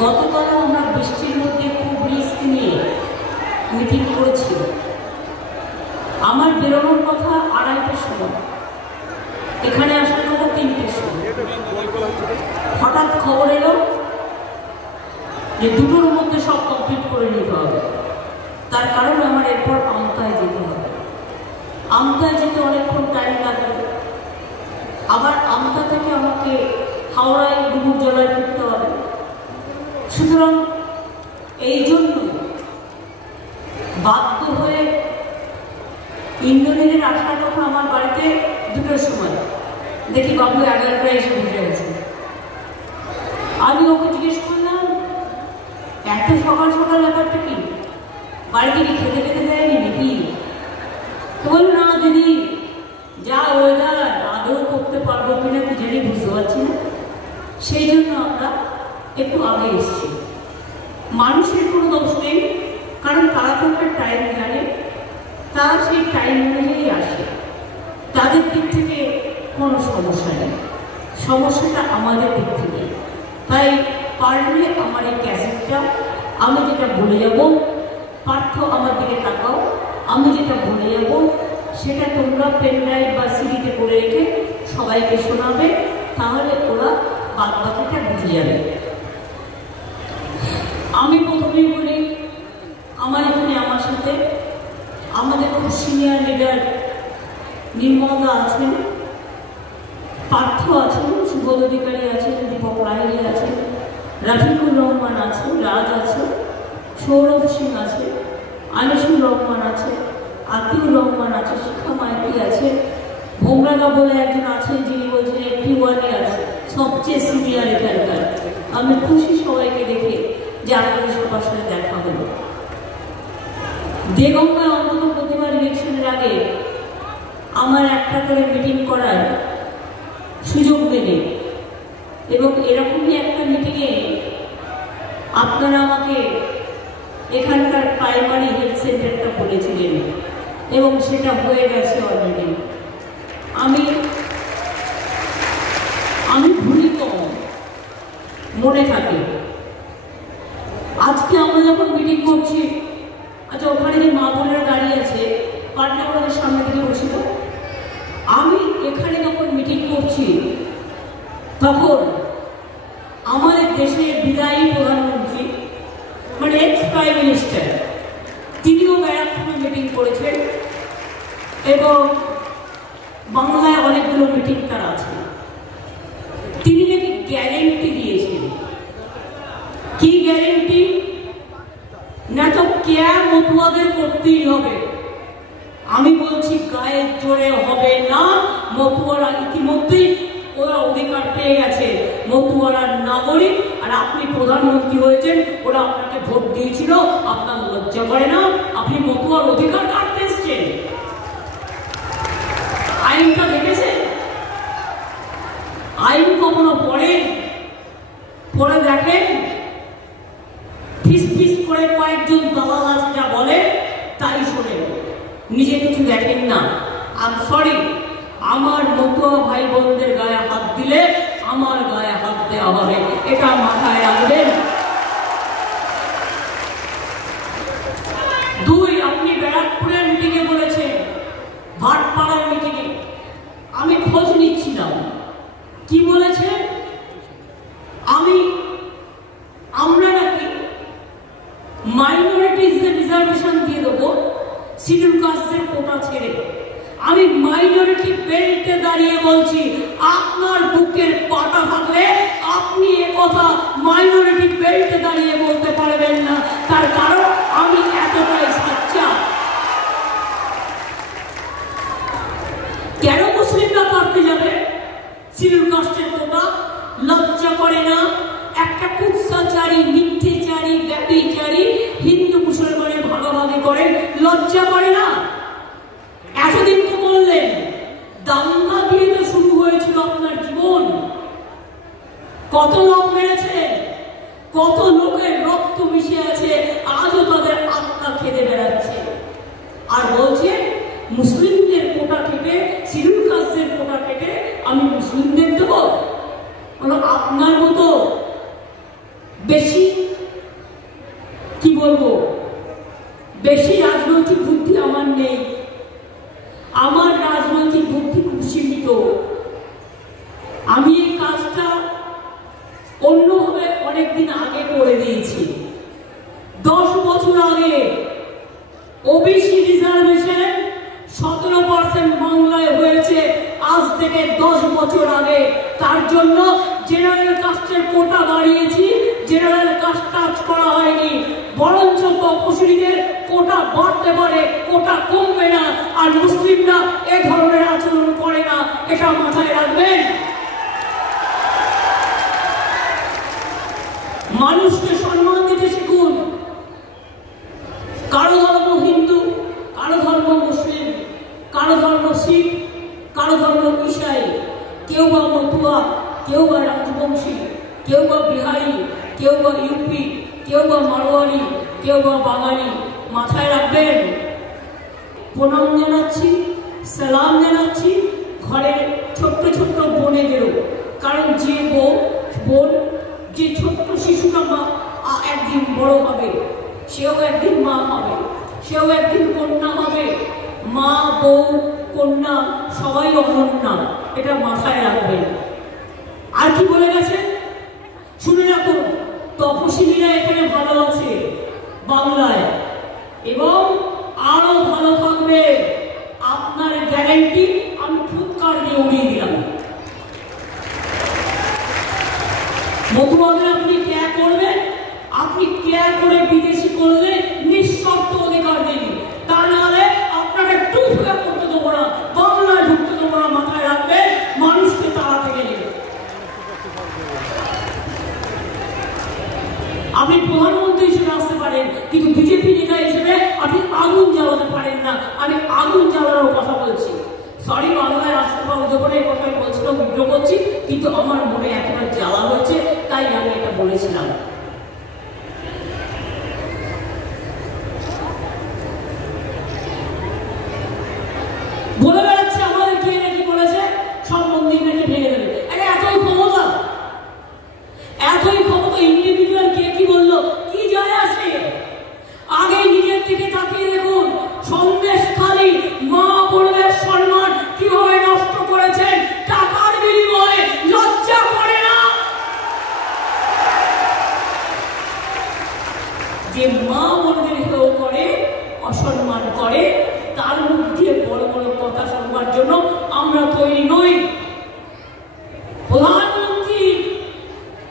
গতকালও আমরা বৃষ্টির মধ্যে খুব রিস্ক নিয়ে মিটিং করেছি। আমার বেরোনোর কথা 2:30টার সময়, এখানে আসার কথা 3টের সময়। হঠাৎ খবর এলো যে 2টোর মধ্যে সব কমপ্লিট করে নিতে হবে। তার কারণ আমার এরপর আমতায় যেতে হবে। আমতায় যেতে অনেকক্ষণ টাইম লাগবে। আবার আমতা থেকে আমাকে হাওড়ায় ডুমুরজলায় ফিরতে হবে। সুতরাং এই জন্য বাধ্য হয়ে ইন্দ্রনীলের আসার কথা আমার বাড়িতে 2টোর সময়। দেখি বাবু 11টায় এসে বসে গেছে। আমি ওকে জিজ্ঞেস করলাম, এত সকাল সকাল ব্যাপারটা কি? বাড়িতে কি খেতে খেতে দেয়নি নাকি? তো বল না দিদি, যা ওয়েদার আদৌ করতে পারবো কিনা কি জানি বুঝতে পারছি না, সেই জন্য আমরা একটু আগে এসেছি। মানুষের কোনো দোষ নেই, কারণ তারা তো একটা টাইম জানে, তারা সেই টাইম অনুযায়ী আসে। তাদের দিক থেকে কোনো সমস্যা নেই, সমস্যাটা আমাদের দিক থেকে। তাই পারলে আমার এই ক্যাসেটটা আমি যেটা বলে যাব, পার্থ আমার দিকে তাকাও, আমি যেটা বলে যাব সেটা তোমরা পেনড্রাইভ বা সিডিতে করে রেখে সবাইকে শোনাবে, তাহলে ওরা বাদ বাকিটা বুঝে যাবে। আমি প্রথমেই বলি, আমার এখানে আমার সাথে আমাদের খুব সিনিয়র লিডার নির্মলদা আছেন, পার্থ আছেন, সুবোধ অধিকারী আছেন, দীপক লাহিড়ী আছেন, রাফিকুর রহমান আছে, রাজ আছে, সৌরভ সিং আছে, আনিসুর রহমান আছে, আতিউর রহমান আছে, শিখা মাইতি আছে, ভোমরাদা বলে একজন আছেন যিনি বলছেন 81-এ আছে, সবচেয়ে সিনিয়র এখানকার। আমি খুশি সবাইকে দেখে যে আপনাদের সবার সাথে দেখা হলো। দেগঙ্গায় অন্তত প্রতিবার ইলেকশনের আগে আমার একটা করে মিটিং করার সুযোগ মেলে, এবং এরকমই একটা মিটিংয়ে আপনারা আমাকে এখানকার প্রাইমারি হেলথ সেন্টারটা বলেছিলেন, এবং সেটা হয়ে গেছে অলরেডি। আমি ভুলি কম, মনে থাকে। আজকে আমরা যখন মিটিং করছি, আচ্ছা ওখানে যে মা বোনেরা দাঁড়িয়ে আছে, পাটনা ওদের সামনে থেকে বসিল। আমি এখানে যখন মিটিং করছি তখন আমাদের দেশের বিদায়ী প্রধানমন্ত্রী, মানে এক্স প্রাইম মিনিস্টার, তিনিও ব্যারাকপুরে মিটিং করেছেন, এবং বাংলায় অনেকগুলো মিটিং তার আছে। তিনি নাকি গ্যারেন্টি দিয়েছেন। কি গ্যারেন্টি? না তো কেয়া মতুয়াদের করতেই হবে। আমি বলছি গায়ের জোরে হবে না। মতুয়ারা ইতিমধ্যেই ওরা অধিকার পেয়ে গেছে, মতুয়ারা নাগরিক, আর আপনি প্রধানমন্ত্রী হয়েছেন, ওরা আপনাকে ভোট দিয়েছিল, আপনার লজ্জা করে না? আপনি মতুয়ার অধিকার কাটতে এসছেন। আইনটা দেখেছেন? আইন কখনো পড়েন? পড়ে দেখেন? ফিস ফিস করে কয়েকজন দালাল আছে যা বলে তাই শোনেন, নিজে কিছু দেখেন না। আই সরি, আমার মতুয়া ভাই বোনদের গায়ে হাত দিলে আমার গায়ে হাত দেওয়া হবে, এটা মাথায় রাখবেন। 2, আপনি ব্যারাকপুরের মিটিংয়ে বলেছেন, ভাটপাড়ার মিটিংয়ে আমি খোঁজ নিচ্ছিলাম, কি বলেছেন? আমরা নাকি মাইনরিটিজদের রিজার্ভেশন দিয়ে দেবো, শিডিউল কাস্টদের কোটা ছেড়ে। আমি মাইনরিটি বেল্টে দাঁড়িয়ে বলছি, আপনার বুকের পাটা থাকলে আপনি একথা মাইনরিটি বেল্টে দাঁড়িয়ে বলতে পারবেন না। তার কারণ আমি এতটাই সাচ্চা। কেন মুসলিমরা পারতে যাবে শিডিউল কাস্টের কোটা? লজ্জা করে না? একটা কুৎসাচারী, মিথ্যেচারী, ব্যভিচারী হিন্দু মুসলমানের ভাগাভাগি করেন, লজ্জা করে না? এতদিন তো বললেন, দাঙ্গা দিয়ে তো শুরু হয়েছিল আপনার জীবন। কত লোক মেরেছেন, কত লোকের রক্ত মিশে আছে, আজও তাদের আত্মা খেতে বেড়াচ্ছে। আর বলছেন মুসলিমদের কোটা কেটে, শিডিউল কাস্টের কোটা কেটে আমি মুসলিমদের দেবো। আপনার মতো বেশি বেশি রাজনৈতিক বুদ্ধি আমার নেই, আমার রাজনৈতিক বুদ্ধি খুব সীমিত। আমি এই কাজটা অন্যভাবে অনেকদিন আগে করে দিয়েছি। 10 বছর আগে ওবিসি রিজার্ভেশন 17% বাংলায় হয়েছে, আজ থেকে 10 বছর আগে। তার জন্য জেনারেল কাস্টের কোটা বাড়িয়েছি, জেনারেল কাস্ট টাচ করা হয়নি, বরঞ্চ তপশিলীদের কোটা বাড়তে পারে, কোটা কমবে না। আর মুসলিমরা এ ধরনের আচরণ করে না, এটা মাথায় রাখবেন। মানুষকে সম্মান দিতে শিখুন। কারো ধর্ম হিন্দু, কারো ধর্ম মুসলিম, কারো ধর্ম শিখ, কারো ধর্ম ঈসাই, কেউ বা মতুয়া, কেউ বা রাজবংশী, কেউ বা বিহারি, কেউ বা ইউপি, কেউ বা মারোয়ারি, কেউ বা বাঙালি। মাথায় রাখবেন। প্রণাম জানাচ্ছি, সালাম জানাচ্ছি ঘরের ছোট্ট ছোট্ট বোনেদেরও। কারণ যে বোন, যে ছোট্ট শিশুটা একদিন বড় হবে, সেও একদিন মা হবে, সেও একদিন কন্যা হবে। মা, বউ, কন্যা সবাই অনন্যা, এটা মাথায় রাখবেন। আর কি বলে গেছে শুনে রাখুন, তপশিলীরা এখানে ভালো আছে বাংলায়, এবং আরো ভালো থাকবে। আপনার গ্যারান্টি আমি ফুৎকার দিয়ে উড়িয়ে দিলাম। মতুয়াদের আপনি ক্যা করবেন? আপনি ক্যা করে বিদেশি করলে নিঃশর্ত অধিকার দিন, তা নাহলে আপনাকে টুকরা করতে দেবো না, বাংলায় ঢুকতে দেবো না। মাথায় রাখবেন, মানুষকে তাড়াতে গেলে। আপনি প্রধানমন্ত্রী হিসেবে আসতে পারেন, কিন্তু বিজেপি নেতা হিসেবে আপনি আগুন জ্বালাতে পারেন না। আমি আগুন জ্বালানোর কথা বলছি। সরি, বাংলায় আসতে পারবো যখন এই কথা বলছিল, বিদ্রোহ করছি, কিন্তু আমার মনে একেবারে জ্বালা হয়েছে, তাই আমি এটা বলেছিলাম। বলে বেড়াচ্ছে আমাদের কে নাকি বলেছে সব মন্দির নাকি ভেঙে দেবে। এতই ক্ষমতা, এতই ক্ষমতা। ইন্ডিভিজুয়াল কে কি বললো কি যায় আসে? আগে নিজের দিকে তাকিয়ে দেখুন। সন্দেশখালী মা বোনদের সম্মান কিভাবে নষ্ট করেছেন টাকার বিনিময়ে। লজ্জা করে না? যে মা বোনদের হেয় করে, অসম্মান করে, তার মুখ দিয়ে বড় বড় কথা শুনবার জন্য আমরা তৈরি নই। প্রধানমন্ত্রী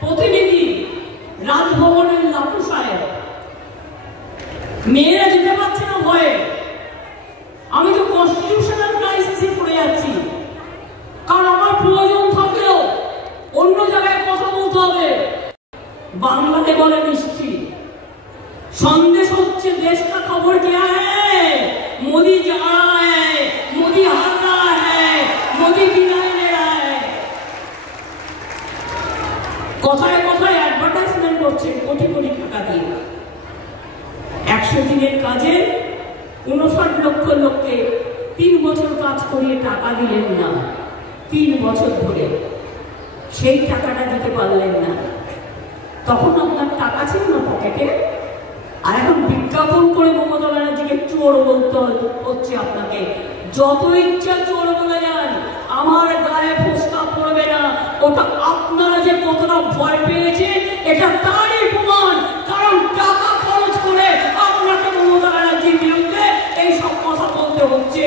প্রতিনিধি রাজভবনের লাটু সাহেব, মেয়েরা যেতে পারছে না ভয়ে। আমি তো কনস্টিটিউশনাল ক্রাইসিসে পড়ে যাচ্ছি, কারণ আমার প্রয়োজন থাকলেও অন্য জায়গায় কথা বলতে হবে। বাংলাতে বলে মিষ্টি সন্দেশ হচ্ছে দেশ কা খবর क्या है, मोदी जा रहा है, मोदी हार रहा है, मोदी विदाई ले रहा है। কথায় কথায় অ্যাডভার্টাইজমেন্ট করছে কোটি কোটি টাকা দিয়ে। 100 দিনের কাজে 59 লক্ষ লোককে 3 বছর কাজ করিয়ে টাকা দিলেন না, 3 বছর ধরে সেই টাকাটা দিতে পারলেন না। তখন আপনার টাকা ছিল না পকেটে, আর এখন বিজ্ঞাপন করে মমতা ব্যানার্জিকে চোর বলতে হচ্ছে আপনাকে। যত ইচ্ছা চোর বলে যান, আমার গায়ে ফোস্কা পড়বে না। ওটা আপনারা যে কতটা ভয় পেয়েছে এটা তারই প্রমাণ, কারণ টাকা খরচ করে আপনাকে মমতা ব্যানার্জির বিরুদ্ধে এইসব কথা বলতে হচ্ছে।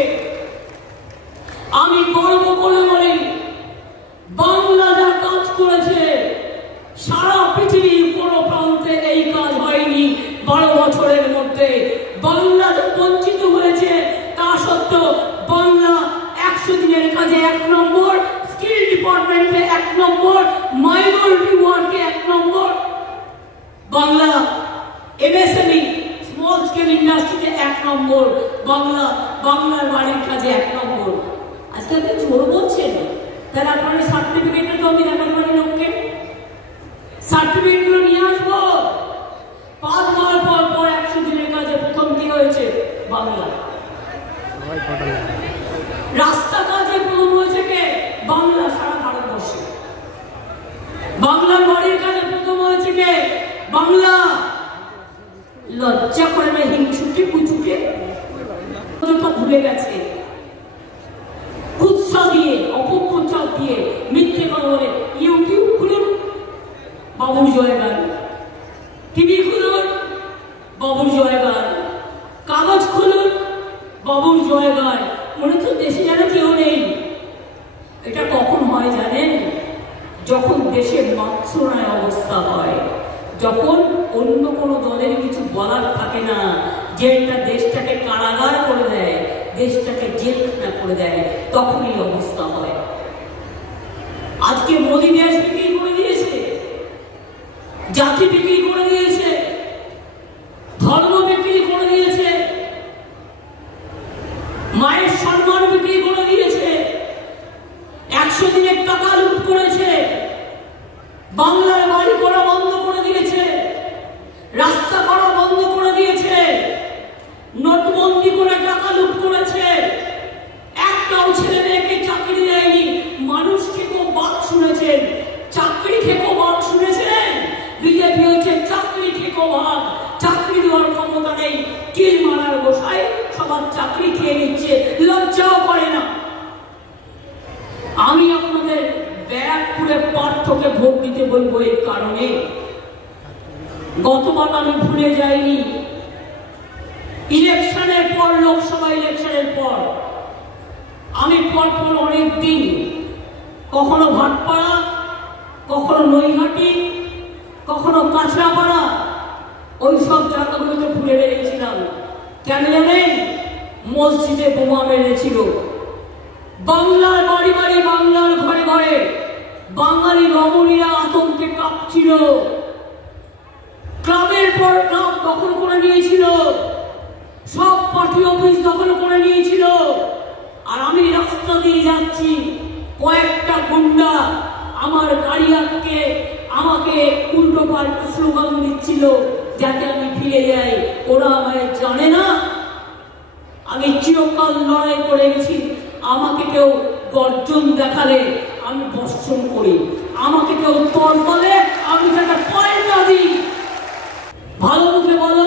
আমি গর্ব করে বলি, বাংলা যা কাজ করেছে সারা পৃথিবীর কোনো প্রান্তে এই কাজ হয়নি। 12 বছরের মধ্যে বাংলা যে বঞ্চিত হয়েছে তা সত্ত্বেও বাংলা 100 দিনের কাজে 1 নম্বর, স্কিল ডিপার্টমেন্টে 1 নম্বর, মাইনরিটি ওয়ার্কে 1 নম্বর, বাংলা এমএসএমই স্মল স্কেল ইন্ডাস্ট্রিতে 1 নম্বর, বাংলার বাড়ির কাজে 1 নম্বর। আজকে আপনি চোর বলছেন, তাহলে আপনার সার্টিফিকেটটা তো আমি দেখাতে পারি লোককে। সার্টিফিকেটগুলো নিয়ে আসবো। 5 মাস পর 100 দিনের কাজে প্রথম কি হয়েছে? বাংলা। রাস্তা কাজে প্রথম হয়েছে কে? বাংলা। সারা ভারতবর্ষে বাংলার বাড়ির কাজে প্রথম হয়েছে কে? বাংলা। লজ্জা করে না হিংসুটে কুচুটে ভুলে গেছে। কুৎসা দিয়ে, অপপ্রচার দিয়ে, মিথ্যে কথা বলে। ইউটিউব খুলুন, বাবুর জয়গান। টিভি খুলুন, বাবুর জয়গান। কাগজ খুলুন, বাবুর জয়গান। মনে হচ্ছে দেশে যেন কেউ নেই। এটা কখন হয় জানেন? যখন দেশের মাৎসরায় অবস্থা হয়, যখন অন্য কোনো দলের কিছু বলার থাকে না, যেটা দেশটাকে কারাগার করে দেয়, দেশটাকে জেলখানা করে দেয়, তখনই অবস্থা হয়। আজকে মোদী দেশ বিক্রি করে দিয়েছে, জাতি বিক্রি করে দিয়েছে, ধর্ম বিক্রি করে দিয়েছে, মায়ের সম্মান বিক্রি করে দিয়েছে, 100 দিনের টাকা লুট করেছে, বাংলার বাড়ি করা বন্ধ করে দিয়েছে, রাস্তা করা বন্ধ করে দিয়েছে, নোটবন্দি করে টাকা লুট করেছে, একটাও ছেলে মেয়েকে চাকরি দেয়নি। মানুষ থেকেও বাক শুনেছেন, চাকরি থেকেও বাক শুনেছেন। বিজেপি হচ্ছে চাকরি থেকেও ভাগ, চাকরি দেওয়ার ক্ষমতা নেই, কিল মারার গোসায় সবার চাকরি খেয়ে নিচ্ছে, লজ্জাও করে না। আমি আপনাদের ব্যারাকপুরে পার্থকে ভোট দিতে বলবো এই কারণে, গতবার আমি ভুলে যাইনি। ইলেকশনের পর, লোকসভা ইলেকশনের পর আমি পরপর অনেক দিন কখনো ভাটপাড়া, কখনো নৈহাটি, কখনো কাঁচরাপাড়া, ওই সব জায়গাগুলোতে ঘুরে বেরিয়েছিলাম। কেন জানেন? মসজিদে বোমা মেরেছিল, বাংলার বাড়ি বাড়ি, বাংলার ঘরে ঘরে বাঙালি রমণীরা আতঙ্কে কাঁপছিল। ক্লাবের পর ক্লাব দখল করে নিয়েছিল, সব পার্টি অফিস দখল করে নিয়েছিল। আর আমি রাস্তা দিয়ে যাচ্ছি, কয়েকটা গুন্ডা আমার গাড়ি আটকে আমাকে উল্টো পাল্টা স্লোগান দিচ্ছিল যাতে আমি ফিরে যাই। ওরা আমায় জানে না আমি চিরকাল লড়াই করে গেছি। আমাকে কেউ গর্জন দেখালে আমি বর্ষণ করি, আমাকে কেউ তরবালে আমি তাকে পয়সা দিই। ভালো মুখে বলো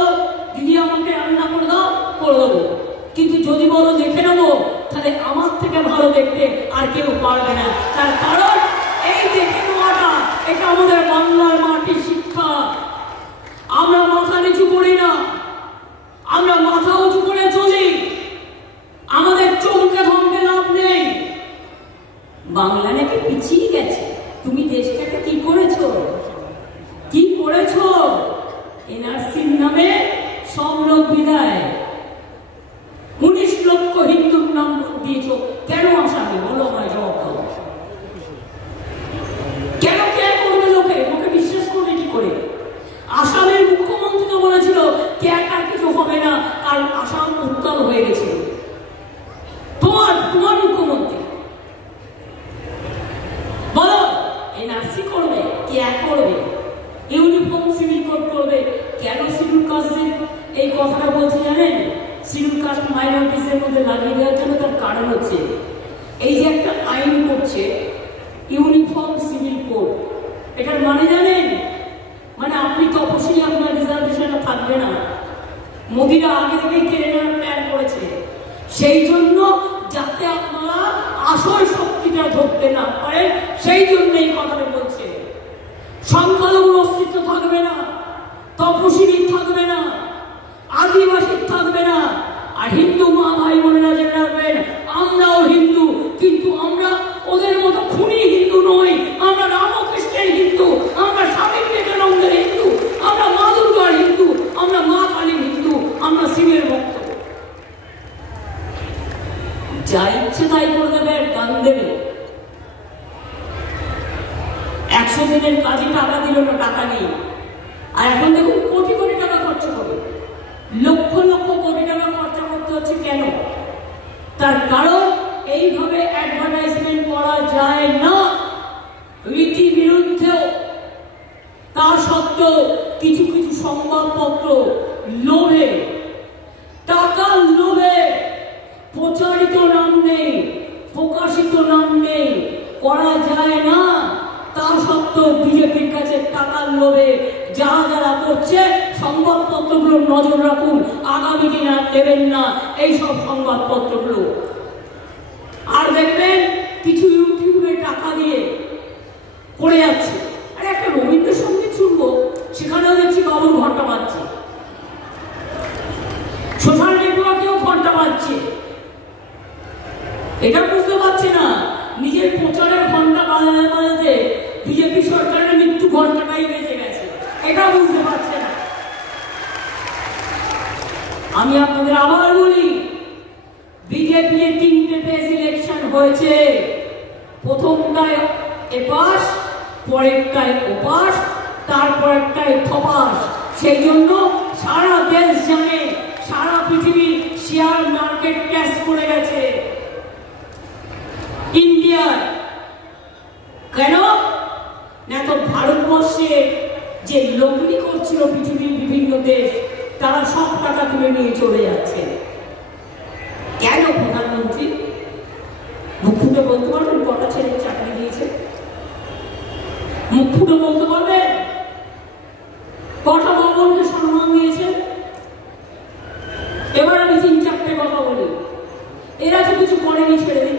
দিদি আমাকে রান্না করে দাও, করে দেবো, কিন্তু যদি বলো দেখে নেবো, তাহলে আমার থেকে ভালো দেখতে আর কেউ পারবে না। তার কারণ এই দেখে নেওয়াটা, এটা আমাদের বাংলার মাটির শিক্ষা। আমরা মাথা নিচু করি না, আমরা মাথা উঁচু করে চলি। আমাদের চমকে ধমকে লাভ নেই। বাংলা নাকি পিছিয়ে গেছে। তুমি দেশটাকে কি করেছো? কি করেছো? এনআরসির নামে সব লোক বিদায়, 19 লক্ষ হিন্দুর নাম দিয়েছ। কেন আসামি? বলো আমায়, জবাব দাও। কেন কে করবে? লোকে ওকে বিশ্বাস করবে কি করে? আসামের মুখ্যমন্ত্রী তো বলেছিল কে আর কিছু হবে না, কারণ আসাম উত্তাল হয়ে গেছে। তোমার মুখ্যমন্ত্রী বলো এনআরসি করবে, কে করবে, ইউনিফর্ম সিভিল কোড করবে। কেন শিডিউল কাস্টের এই কথাটা বলছি জানেন? শিডিউল কাস্ট মাইনরিটিসের মধ্যে লাগিয়ে দেওয়ার জন্য। তার কারণ হচ্ছে এই যে একটা আইন করছে ইউনিফর্ম সিভিল কোড, এটার মানে জানেন? মানে আপনি তপশিলি, আপনার রিজার্ভেশনটা থাকবে না। মোদিরা আগে থেকেই কেড়ে নেওয়ার প্ল্যান করেছে, সেই জন্য যাতে আপনারা আসল শক্তিটা ধরতে না পারেন, সেই জন্য এই কথাটা বলছে। সংখ্যালঘুর অস্তিত্ব থাকবে না, তপশিলির থাকবে না, আদিবাসীর থাকবে না। আর হিন্দু মা ভাই বোনেরা জেনে রাখবেন, আমরাও হিন্দু, কিন্তু আমরা ওদের মতো খুনি হিন্দু নই। আমরা রামকৃষ্ণের হিন্দু, আমরা স্বামী বিবেকানন্দের হিন্দু, আমরা মা দুর্গার হিন্দু, আমরা মা কালীর হিন্দু, আমরা শিবের ভক্ত। যা ইচ্ছে তাই করে দেবে, গান দেবে। 100 দিনের কাজে টাকা দিল না, টাকা নেই। আর এখন দেখুন কোটি কোটি টাকা খরচ করে, লক্ষ লক্ষ কোটি টাকা খরচা করতে হচ্ছে। কেন? তার কারণ এইভাবে অ্যাডভার্টাইজমেন্ট করা যায় না, রীতি বিরুদ্ধেও। তা সত্ত্বেও কিছু কিছু সংবাদপত্র লোভে, টাকার লোভে, প্রচারিত নাম নেই, প্রকাশিত নাম নেই, করা যায় না। তা সত্ত্বেও বিজেপির কাছে টাকার লোভে যারা যারা করছে সংবাদপত্রগুলোর নজর রাখুন, আগামী দিন আর দেবেন না এইসব সংবাদপত্রগুলো। আর দেখবেন কিছু ইউটিউবে টাকা দিয়ে করে যাচ্ছে, আর একটা রবীন্দ্রসঙ্গীত শুনবো, সেখানেও দেখছি বাবুর ঘন্টা বাজছে, সোশ্যাল নেটওয়ার্কেও ঘন্টা বাজছে। এটা বুঝতে পারছি না, নিজের প্রচারের ঘন্টা বাজাতে বাজাতে বিজেপি সরকারের মৃত্যু ঘন্টাটাই বেজে গেছে, এটা বুঝতে পারছে না। আমি আপনাদের আবার বলি, বিজেপি 3টে ফেজ ইলেকশন হয়েছে, প্রথমটায় এপাস, পরেরটায় ওপাস, তারপরেরটায় থপাস। সেই জন্য সারা দেশ জানে, সারা পৃথিবী শেয়ার মার্কেট ক্র্যাশ করে গেছে ইন্ডিয়ার। কেন না, তো ভারতবর্ষে যে লগ্নি করছিল পৃথিবীর বিভিন্ন দেশ, তারা সব টাকা তুলে নিয়ে চলে যাচ্ছে। কেন প্রধানমন্ত্রী মুখ ফুটে বলতে পারবেন কটা ছেলে চাকরি দিয়েছে? মুখ ফুটে বলতে পারবেন কটা বাবনকে সম্মান দিয়েছে? এবার আমি 3-4টে কথা বলি। এরা তো কিছু করেনি, ছেড়ে দিন।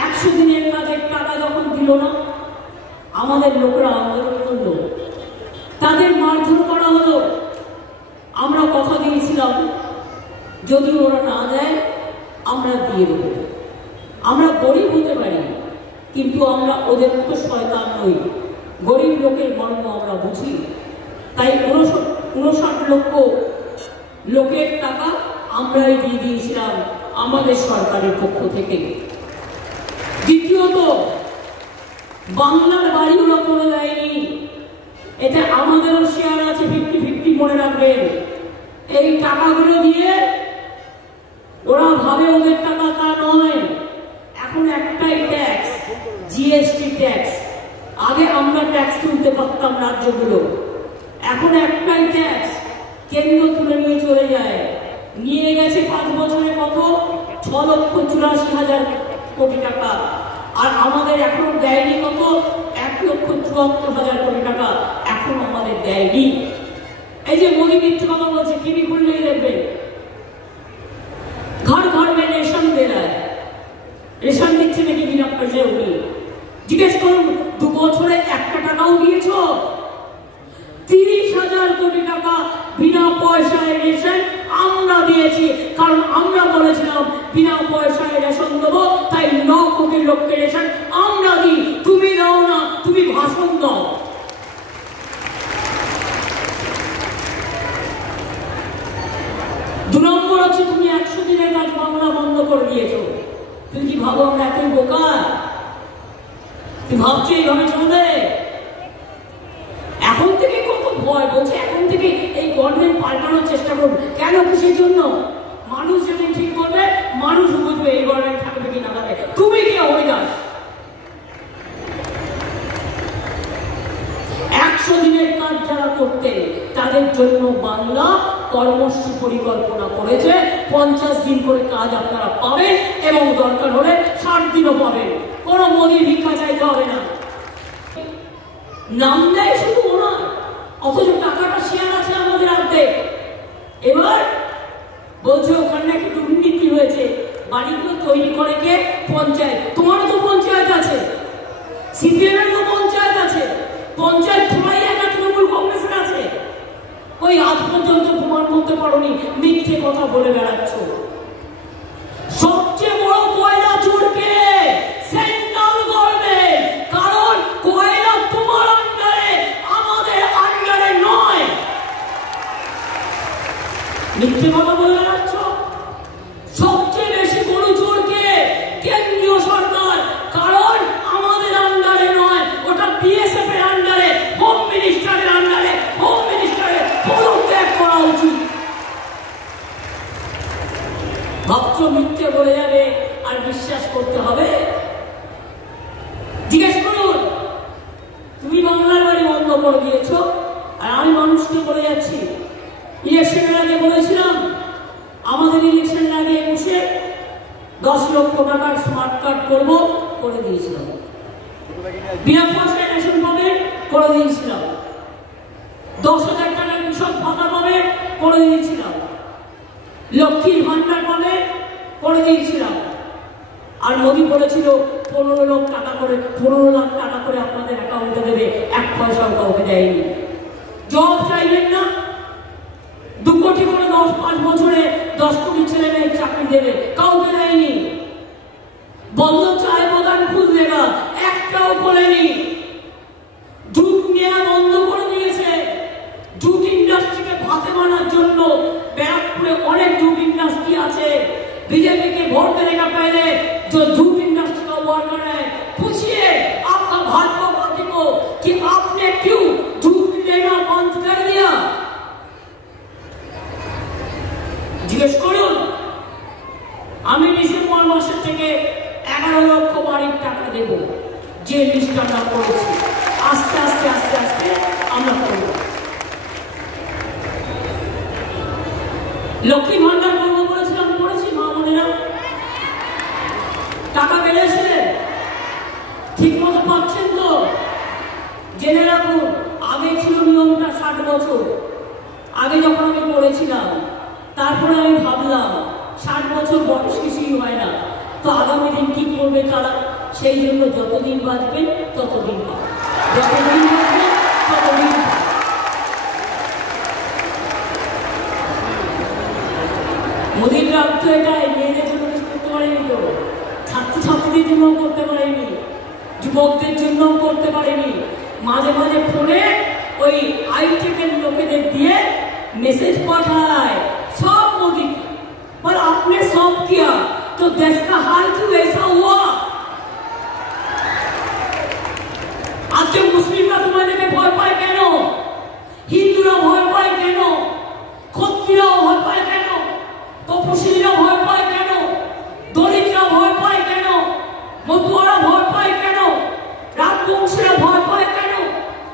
100 দিনের কাজের টাকা যখন দিল না, আমাদের লোকেরা আন্দোলন করলো, তাদের মারধর করা হলো। আমরা কথা দিয়েছিলাম যদি ওরা না দেয় আমরা দিয়ে দেবো। আমরা গরিব হতে পারি, কিন্তু আমরা ওদের মতো শয়তান নই। গরিব লোকের মর্ম আমরা বুঝি। তাই 59 লক্ষ লোকের টাকা আমরাই দিয়ে দিয়েছিলাম আমাদের সরকারের পক্ষ থেকে। দ্বিতীয়ত, বাংলার বাড়ি ওরা করে দেয়নি, এতে আমাদেরও শেয়ার আছে 50-50, মনে রাখবেন। এই টাকাগুলো দিয়ে ওরা ভাবে ওদের টাকা, তা নয়। এখন একটাই ট্যাক্স, জিএসটি ট্যাক্স। আগে আমরা ট্যাক্স তুলতে পারতাম রাজ্যগুলো, এখন একটাই ট্যাক্স, কেন্দ্র তুলে নিয়ে চলে যায়। নিয়ে গেছে 5 বছরে কত? 6,84,000 কোটি টাকা। আর আমাদের এখনো দেয়নি কত? 1,74,000 কোটি টাকা এখন আমাদের দেয়নি। এই যে মোদী মিথ্যে কথা বলছে, টিভি খুললেই দেখবেন ঘর ঘর মে রেশন দে রहा है। রেশন দিচ্ছে নাকি বিনা পয়সায়? উনি জিজ্ঞেস করুন, 2 বছরে একটা টাকাও দিয়েছ? 30,000 কোটি টাকা বিনা পয়সায় রেশন আমরা দিয়েছি, কারণ আমরা বলেছিলাম বিনা পয়সায় রেশন দেবো, তাই 9 কোটি লোককে রেশন আমরা দিই। তুমি দাও না, তুমি ভাষণ দাও। দু নম্বর হচ্ছে, তুমি 100 দিনের কাজ বাংলা বন্ধ করে দিয়েছ। তুমি কি ভাবো আমরা এতই বোকা? তুমি ভাবছো এইভাবে চলবে? এখন থেকে কত ভয় বলছে, এখন থেকে এই গভর্নমেন্ট পাল্টানোর চেষ্টা করবে। কেন? কিসের জন্য? মানুষ যদি ঠিক করবে, মানুষ বুঝবে এই গভর্নমেন্ট থাকবে কি না থাকবে। তুমি কি হরিদাস? 100 দিনের কাজ যারা করতেন তাদের জন্য বাংলা কর্মসূচি পরিকল্পনা করেছে। 50 দিন করে কাজ আপনারা পাবেন, এবং দরকার হলে 60 দিনও পাবেন। কোনো মোদির ভিক্ষা চাইতে হবে না। নাম দেয় শুধু ওরা, অথচ টাকাটা শেয়ার আছে আমাদের হাতে। এবার বলছে ওখানে নাকি দুর্নীতি হয়েছে, বাড়িগুলো তৈরি করে কে? পঞ্চায়েত। তোমারও তো পঞ্চায়েত আছে, সিপিএম এর তো পঞ্চায়েত আছে। পঞ্চায়েত তোমায় একা তৃণমূল কংগ্রেসের আছে। ওই আজ পর্যন্ত প্রমাণ করতে পারোনি, মিথ্যে কথা বলে বেড়াচ্ছ। সবচেয়ে বড় কয়লা চোরকে সেন্ট্রাল গভর্নমেন্ট, কারণ কয়লা তোমার আন্ডারে, আমাদের আন্ডারে নয়। মিথ্যে কথা বলে বেড়াচ্ছ। সবচেয়ে বেশি বড় চোরকে কেন্দ্রীয় সরকার, কারণ আমাদের আন্ডারে নয়, ওটা বিএসএফ এর আন্ডারে, হোম মিনিস্টারের আন্ডারে। হোম মিনিস্টারের পদত্যাগ করা উচিত। ভাবছো মিথ্যে বলে যাবে আর বিশ্বাস করতে হবে? জিজ্ঞেস করুন, তুমি বাংলার বাড়ি বন্ধ করে দিয়েছ, আর আমি মানুষকে বলে যাচ্ছি, ইলেকশনের আগে বলেছিলাম আমাদের ইলেকশনের আগে 10 লক্ষ টাকার স্মার্ট কার্ড করবো, করে দিয়েছিলাম। বিনা পয়সায় রেশন পাবে, করে দিয়েছিলাম। 10,000 টাকা কৃষক ভাতা পাবে, করে দিয়েছিলাম। লক্ষ্মীর ভান্ডার পাবে, করে দিয়েছিলাম। আর মোদী বলেছিল 15 লাখ টাকা করে আপনাদের অ্যাকাউন্টে দেবে, 1 পয়সাও কাউকে দেয়নি। জব চাইলেন না, 2 কোটি করে 5 বছরে 10 কোটি ছেলে মেয়ের চাকরি দেবে, কাউকে দেয়নি। বন্ধ চায় বাগান খুল দেগা, একটাও বলেনি। জুট নেওয়া বন্ধ করে দিয়েছে। জুট ইন্ডাস্ট্রিকে ভাতে মানার জন্য ব্যারাকপুরে অনেক জুট इंडस्ट्री আছে। बीजेपी के वोट देने का पहले जो जूट इंडस्ट्री का वर्कर है, पूछिए आपका भाजपा पार्टी को कि आपने क्यों जूट लेना बंद कर दिया। जिज्ञेस করুন। আমি ডিসেম্বর মাসের থেকে 11 লক্ষ বাড়ির টাকা দেব, যে লিস্ট আমরা করেছি। আস্তে আস্তে আস্তে আস্তে আমরা করব। লক্ষ্মী ভান্ডার করব বলেছিলাম, করেছি। মা বোনেরা, টাকা বেড়েছে, ঠিক মতো পাচ্ছেন তো? জেনে রাখুন, আগে ছিল নিয়মটা 60 বছর। আগে যখন আমি করেছিলাম, তারপরে আমি ভাবলাম 60 বছর বয়স কিছুই হয় না, তো আগামী দিন কি করবে তারা? সেই জন্য যতদিন বাঁচবেন ততদিন পাবে, যতদিন বাঁচবেন ততদিন। মোদীর রাগ তো এটাই, মেয়েদের জন্য কিছু করতে পারেনি, তো ছাত্রছাত্রীদের জন্য করতে পারেনি, যুবকদের জন্য করতে পারেনি। মাঝে মাঝে ফোনে ওই আইটেকের লোকেদের দিয়ে मैसेज पाठाए, सब मोदी। पर आपने सब किया तो देश का हाल क्यों ऐसा हुआ? आज के मुस्लिमরা তোমাদেরকে ভয় পায় কেন? হিন্দুরা ভয় পায় কেন? ক্ষত্রিয়রা ভয় পায় কেন? তপশিলীরা ভয় পায় কেন? দলিতরা ভয় পায় কেন? মতুয়ারা ভয় পায় কেন? রাজবংশীরা ভয় পায় কেন?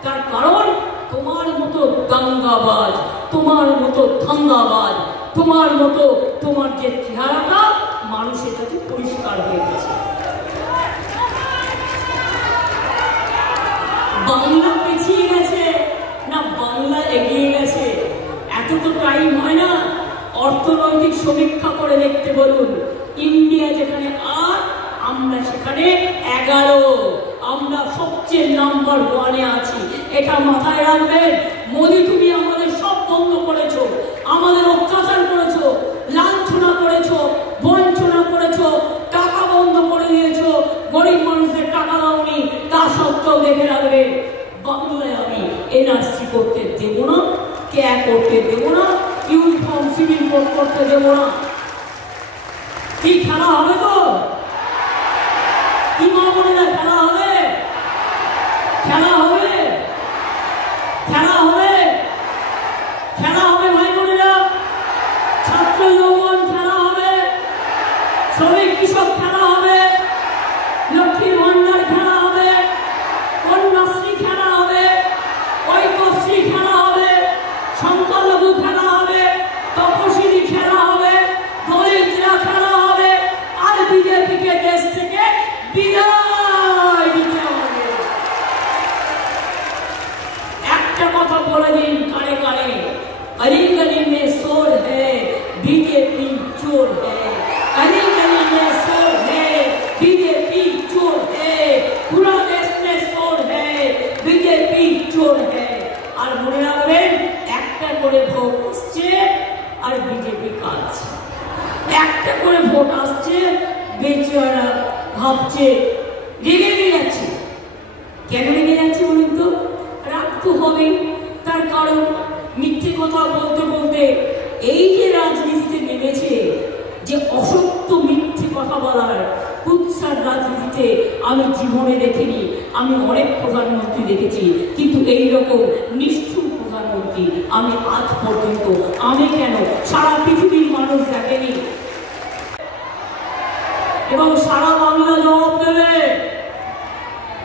তার কারণ তোমার মতো দাঙ্গাবাজ, তোমার মতো ধান্দাবাজ, তোমার মতো তোমার যে চেহারাটা মানুষের কাছে পরিষ্কার হয়ে গেছে। বাংলা পিছিয়ে গেছে না বাংলা এগিয়ে গেছে? এত তো টাইম হয় না। অর্থনৈতিক সমীক্ষা করে দেখতে বলুন। ইন্ডিয়া যেখানে 8, আমরা সেখানে 11। আমরা সবচেয়ে নাম্বার 1-এ আছি, এটা মাথায় রাখবেন। মোদী, তুমি আমাদের সব বন্ধ করেছো, আমাদের অত্যাচার করেছো, লাঞ্ছনা করেছো, বঞ্চনা করেছো, টাকা বন্ধ করে দিয়েছো, গরিব মানুষদের টাকা দাওনি। তা সত্ত্বেও দেখে রাখবে, বাংলায় আমি এনআরসি করতে দেব না, ক্যা করতে দেব না, ইউনিফর্ম সিভিল কোড করতে দেব না। কি খেলা হবে তো? কি মা বোনেরা, খেলা হবে? খেলা হবে, খেলা হবে, খেলা হবে ভাই বোনেরা। ছাত্র যৌবন খেলা হবে, শ্রমিক কৃষক খেলা হবে, লক্ষ্মীর ভান্ডার খেলা হবে, কন্যাশ্রী খেলা হবে, ঐক্যশ্রী খেলা হবে, সংখ্যালঘু খেলা হবে, তপশিলি খেলা হবে, দলিতরা খেলা হবে। আর বিজেপিকে দেশ থেকে বিদায় দিতে হবে। একটা কথা বলে দিন কানে কানে, गली गली में शोर है, बीजेपी चोर है। गली गली में शोर है, बीजेपी चोर है। पूरा देश में शोर है, बीजेपी चोर है। আর মনে রাখবেন, একটা করে ভোট আসছে আর বিজেপি কাঁদছে। একটা করে ভোট আসছে, বেচারা ভাবছে, রেগে যাচ্ছে। কেন রেগে যাচ্ছে বলুন তো? রাগ তো হবেই। তার কারণ মিথ্যে কথা বলতে বলতে এই যে রাজনীতিতে নেমেছে, যে অসত্য মিথ্যে কথা বলার কুৎসার রাজনীতিতে আমি জীবনে দেখিনি। আমি অনেক প্রধানমন্ত্রী দেখেছি, কিন্তু এইরকম নিষ্ঠুর প্রধানমন্ত্রী আমি আজ পর্যন্ত, আমি কেন সারা পৃথিবীর মানুষ দেখেনি। এবং সারা বাংলা জবাব দেবে,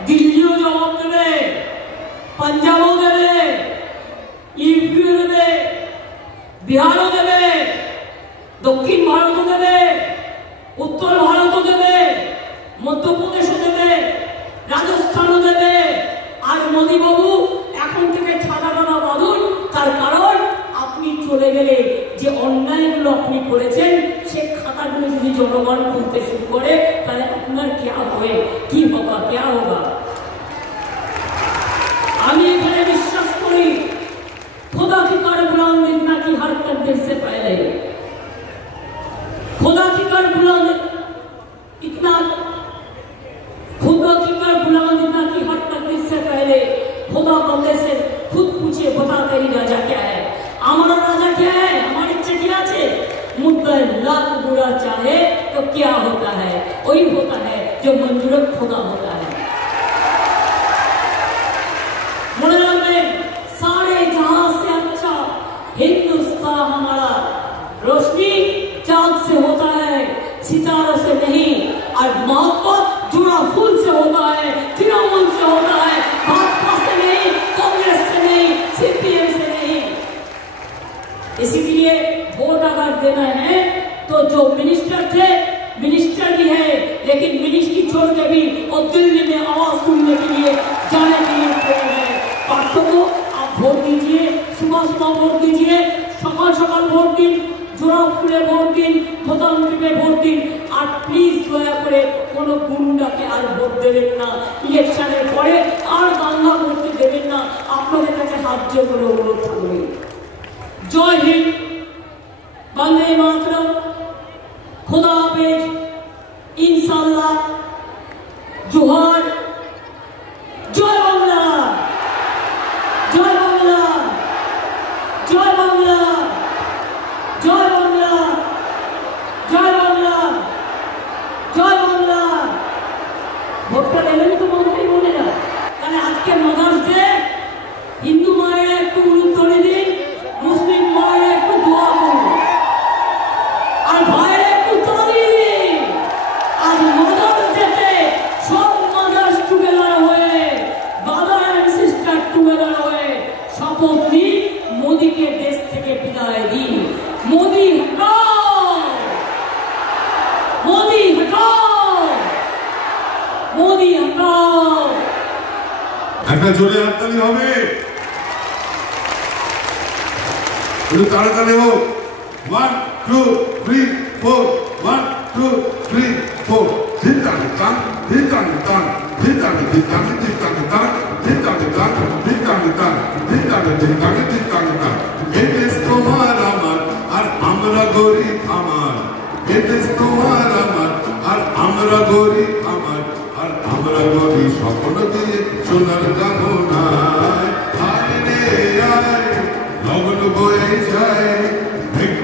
দিল্লিও জবাব দেবে, পাঞ্জাবও দেবে, ইউপিও দেবে, বিহারও দেবে, দক্ষিণ ভারতও দেবে, উত্তর ভারতও দেবে, মধ্যপ্রদেশও দেবে, রাজস্থানও দেবে। আর মোদী বাবু এখন থেকে ছাতা টানা বাঁধুন, খাতাগুলো আপনি করেছেন সে খাতাগুলো যদি জনগণ খুলতে শুরু করে তাহলে আপনার কি হোগা। আমি এখানে বিশ্বাস করি खुदा की कर बुलंद इतना की हर तकदीर से पहले खुदा की कर बुलंद इतना की हर तकदीर से पहले खुदा बंदे से खुद पूछे बता तेरी राजा क्या है। हमारा राजा क्या है, हमारी इच्छा क्या है। मुद्दा लाख बुरा चाहे तो क्या होता है, वही होता है जो मंजूर खुदा होता है। सारे जहां से अच्छा हिंदुस्तान हमारा रोशनी चांद से होता है, सितारों से नहीं। और मोहब्बत जुड़ा फूल से होता है, तृणमूल से होता है, भाजपा से नहीं, कांग्रेस से नहीं, सीपीएम से नहीं। इसीलिए वोट अगर देना है तो जो मिनिस्टर थे, मिनिस्टर भी है लेकिन मिनिस्ट्री छोड़ के भी और दिल्ली में आवाज सुनने के लिए जाने के लिए तैयार है। पार्टियों को ভোট दीजिए, सुबह सुबह ভোট दीजिए, সকাল সকাল ভোট দিন, জোড়া ফুলে ভোট দিন, বোতাম টিপে ভোট দিন। আর প্লিজ দয়া করে কোনো গুন্ডাকে আর ভোট দেবেন না, ইলেকশনের পরে আর দাঙ্গা করতে দেবেন না। আপনাদের কাছে হাত জোড় করে অনুরোধ থাকবে। জয় হিন্দ, বন্দে মাতরম, খোদা হাফেজ, ইনশাআল্লাহ, জোহার, জয় বাংলা, জয় বাংলা, জয় বাংলা, জয় বাংলা, জয় বাংলা, জয় বাংলা। ভোটটা দেবেন তো মনে বোনেরা। তাহলে আজকে মাদার্স ডে, হিন্দু মায়েরা একটু উলুধ্বনি দিন, মুসলিম মায়েরা একটু দোয়া করুন, আর ভাইয়েরা একটু তালি দিন। আজ মাদার্স ডেতে সব মাদার্স টুগেদার হয়ে, ব্রাদার এন্ড সিস্টার টুগেদার হয়ে শপথ নিন, মোদীকে দেশ থেকে বিদায় দিন। মোদী হটাও, মোদী হটাও, মোদী হটাও। একটা জোরে হাততালি হবে, একটু তাড়াতাড়ি হোক। 1 2 3 4 1 2 3 4 ধিতাং তাং ধিতাং তাং ধিতাং ধিতাং ধিতাং তাং ধিতাং তাং ধিতাং তাং ধিতাং ধিতাং ধিতাং তাং। এই দেশ তোমার আমার আর আমরা গরিব আমার, এই দেশ তোমার আমার আর আমরা গরিব আমার, আর আমরা গরিব স্বপ্ন দিয়ে সোনার কামনায়। আয় রে আয় লগন বয়ে যায়,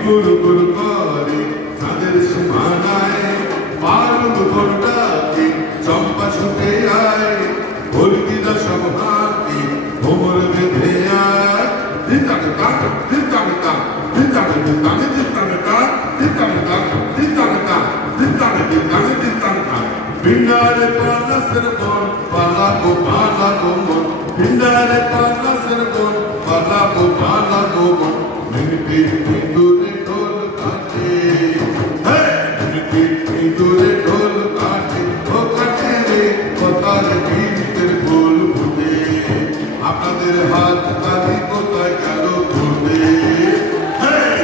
গুরু গুরু করে তাদের সীমানায়, পারুল ঘটাকে চম্পা ছুটে আয়, হলদিদা সব হাতি ভোমর বেঁধে আয়। ধিতাং তাং ধিতাং তাং ধিতাং ধিতাং ধিতাং তাং ধিতাং তাং ধিতাং তাং ধিতাং ধিতাং ধিতাং তাং। পিন্ডারে পানাসের বন পালা গো মন, পিন্ডারে পানাসের বন পালা গো মন। মিনতি দূরে ঢোল কাটে, মিনতি দূরে ঢোল কাটে, ও কাটে রে কথার গীতের গোল ফুটে। আপনাদের হাত কাঁধে কোথায় গেল ঘুরবে।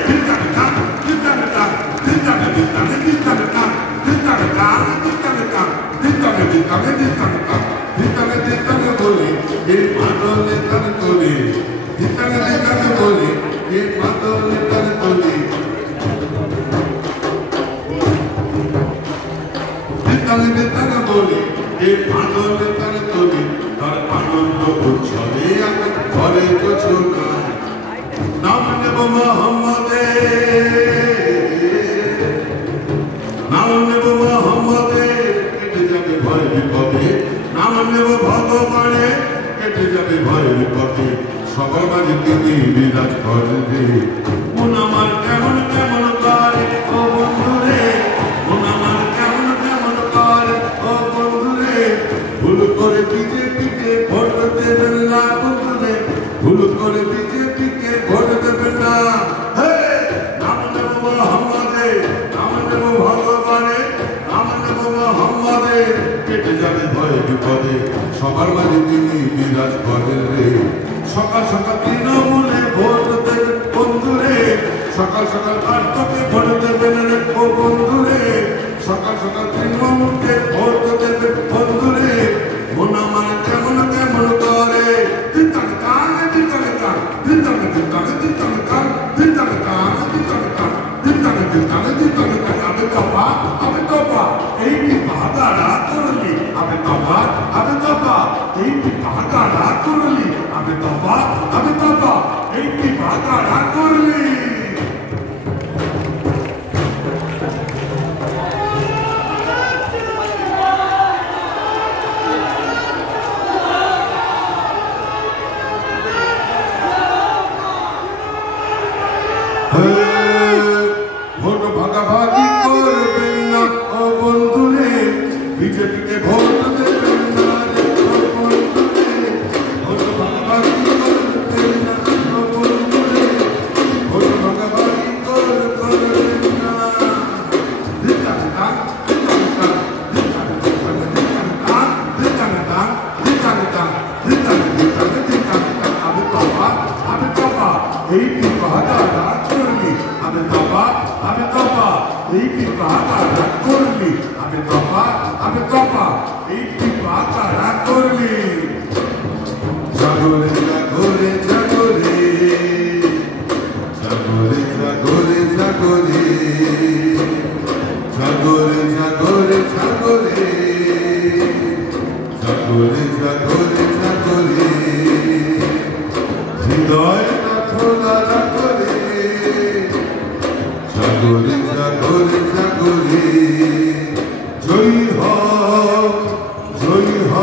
ধিতাং তাং ধিতাং তাং ধিতাং ধিতাং ধিতাং তাং ধিতাং তাং ধিতাং তাং ধিতাং ধিতাং ধিতাং তাং ধিতাং ধিতাং বলে এই মাদলে তার তোলে, ধিতাং ধিতাং বলে এই মাদলে তার তোলে। ধিতাং ধিতাং বলে এই মাদলে তার তোলে। তার আনন্দ উৎসবে আমি ঘরে ঘোষণা, নাম নেব মোহাম্মদের, নাম নেব মোহাম্মদের, কেটে যাবে ভয় বিপদে। নাম নেব ভগবানে, কেটে যাবে ভয় বিপদে। সবার মাঝে তিনি বিরাজ করবে। মন আমার কেমন কেমন করে ও বন্ধুরে, মন আমার কেমন কেমন করে ও বন্ধুরে। ভুল করে বিজেপিকে ভোট দেবেন না বন্ধুরে, ভুল করে বিজেপিকে ভোট দেবেন না। নাম নেব মোহাম্মদে, নাম নেব ভগবানে, নাম নেব মোহাম্মদে, কেটে যাবে ভয় বিপদে। সবার মাঝে তিনি বিরাজ করেন রে। সকাল সকাল তৃণমূলে ভোট দেবেন বন্ধুরে, সকাল সকাল আর তোকে ভোট দেবে না রে ও বন্ধুরে, সকাল সকাল তৃণমূলকে ভোট দেবে বন্ধুরে, মন আমার কেমন কেমন করে, দিতানে কানে দিতানে কান, দিতানে দিতানে দিতানে কান, দিতানে কানে দিতানে কান, দিতানে দিতানে দিতানে কান। আবে তবা এই কি বাহাদারা করলি, আবে তবা এই কি বাহাদারা করলি, আবে তবা এই কি বাহাদারা করলি। ভোট ভাগাভাগি করবেন না ও বন্ধুরে, বিজেপিকে ভোট দেবেন না রে ও বন্ধুরে, ভোট ভাগাভাগি করবেন না ও বন্ধুরে, ভোট ভাগাভাগি করবেন না। দিতানে দান দিতানে দান দিতানে দিতানে দিতানে দান দিতানে দান দিতানে দান দিতানে দিতানে দিতানে দান। আবে তবা এই কি বাহাদারা করলি, আবে তবা এই কি বাহাদারা করলি, আবে তবা এই কি বাহাদারা করলি। জাগরে জাগরে জাগরে জাগরে জাগরে জাগরে জাগরে জাগরে জাগরে জাগরে জাগরে জাগরে হৃদয় খোলা করে, জাগরে জাগরে জাগরে জয়ী হ